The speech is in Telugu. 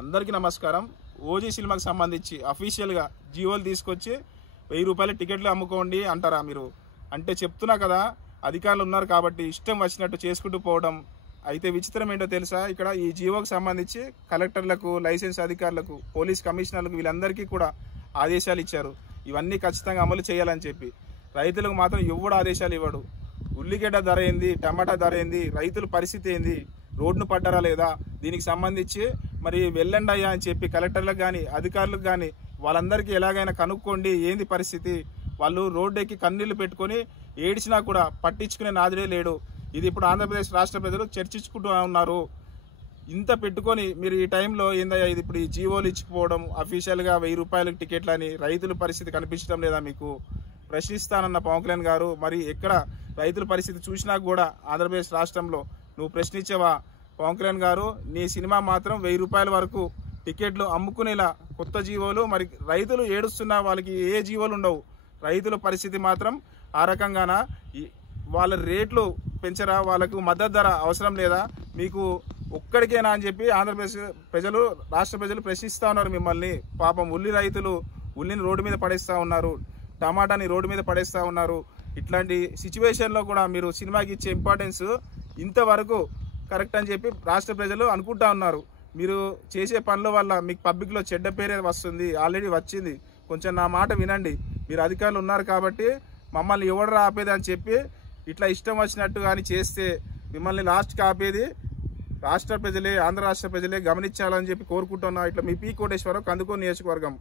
అందరికీ నమస్కారం. ఓజీ సినిమాకి సంబంధించి అఫీషియల్గా జీవోలు తీసుకొచ్చి 1000 రూపాయల టికెట్లు అమ్ముకోండి అంటారా మీరు? అంటే చెప్తున్నా కదా, అధికారులు ఉన్నారు కాబట్టి ఇష్టం వచ్చినట్టు చేసుకుంటూ పోవడం. అయితే విచిత్రం ఏంటో తెలుసా? ఇక్కడ ఈ జీవోకి సంబంధించి కలెక్టర్లకు, లైసెన్స్ అధికారులకు, పోలీస్ కమిషనర్లకు వీళ్ళందరికీ కూడా ఆదేశాలు ఇచ్చారు. ఇవన్నీ ఖచ్చితంగా అమలు చేయాలని చెప్పి. రైతులకు మాత్రం ఎవడు ఆదేశాలు ఇవ్వడు. ఉల్లిగడ్డ ధర ఏంది, టమాటా ధర ఏంది, రైతుల పరిస్థితి ఏంది, రోడ్డును పడ్డారా లేదా, దీనికి సంబంధించి మరి వెళ్ళండి అయ్యా అని చెప్పి కలెక్టర్లకు కానీ అధికారులకు కానీ వాళ్ళందరికీ ఎలాగైనా కనుక్కోండి ఏంది పరిస్థితి. వాళ్ళు రోడ్డు ఎక్కి కన్నీళ్లు పెట్టుకొని ఏడ్చినా కూడా పట్టించుకునే నాదుడే లేడు. ఇది ఇప్పుడు ఆంధ్రప్రదేశ్ రాష్ట్ర ప్రజలు చర్చించుకుంటూ ఉన్నారు. ఇంత పెట్టుకొని మీరు ఈ టైంలో ఏందయ్యా ఇది ఇప్పుడు ఈ జీవోలు ఇచ్చిపోవడం, అఫీషియల్గా 1000 రూపాయలకు టికెట్లు అని, రైతుల పరిస్థితి కనిపించడం లేదా మీకు? ప్రశ్నిస్తానన్న పవన్ కళ్యాణ్ గారు మరి ఎక్కడ రైతుల పరిస్థితి చూసినా కూడా ఆంధ్రప్రదేశ్ రాష్ట్రంలో నువ్వు ప్రశ్నించేవా? పవన్ కళ్యాణ్ గారు నీ సినిమా మాత్రం 1000 రూపాయల వరకు టికెట్లు అమ్ముకునేలా కొత్త జీవోలు, మరి రైతులు ఏడుస్తున్నా వాళ్ళకి ఏ జీవోలు ఉండవు. రైతుల పరిస్థితి మాత్రం ఆ రకంగానా? వాళ్ళ రేట్లు పెంచరా? వాళ్ళకు మద్దతు ధర అవసరం లేదా మీకు ఒక్కడికేనా అని చెప్పి ఆంధ్రప్రదేశ్ ప్రజలు, రాష్ట్ర ప్రజలు ప్రశ్నిస్తూ ఉన్నారు మిమ్మల్ని. పాపం ఉల్లి రైతులు ఉల్లిని రోడ్డు మీద పడేస్తూ ఉన్నారు, టమాటాని రోడ్డు మీద పడేస్తూ ఉన్నారు. ఇట్లాంటి సిచ్యువేషన్లో కూడా మీరు సినిమాకి ఇచ్చే ఇంపార్టెన్స్ ఇంతవరకు కరెక్ట్ అని చెప్పి రాష్ట్ర ప్రజలు అనుకుంటా ఉన్నారు. మీరు చేసే పనుల వల్ల మీకు పబ్లిక్లో చెడ్డ పేరే వస్తుంది, ఆల్రెడీ వచ్చింది. కొంచెం నా మాట వినండి. మీరు అధికారులు ఉన్నారు కాబట్టి మమ్మల్ని ఎవడరా ఆపేది అని చెప్పి ఇట్లా ఇష్టం వచ్చినట్టు కానీ చేస్తే మిమ్మల్ని లాస్ట్కి ఆపేది రాష్ట్ర ప్రజలే, ఆంధ్ర రాష్ట్ర ప్రజలే గమనించాలని చెప్పి కోరుకుంటున్నా. ఇట్లా మీ పి కోటేశ్వరరావు, కందుకూరు నియోజకవర్గం.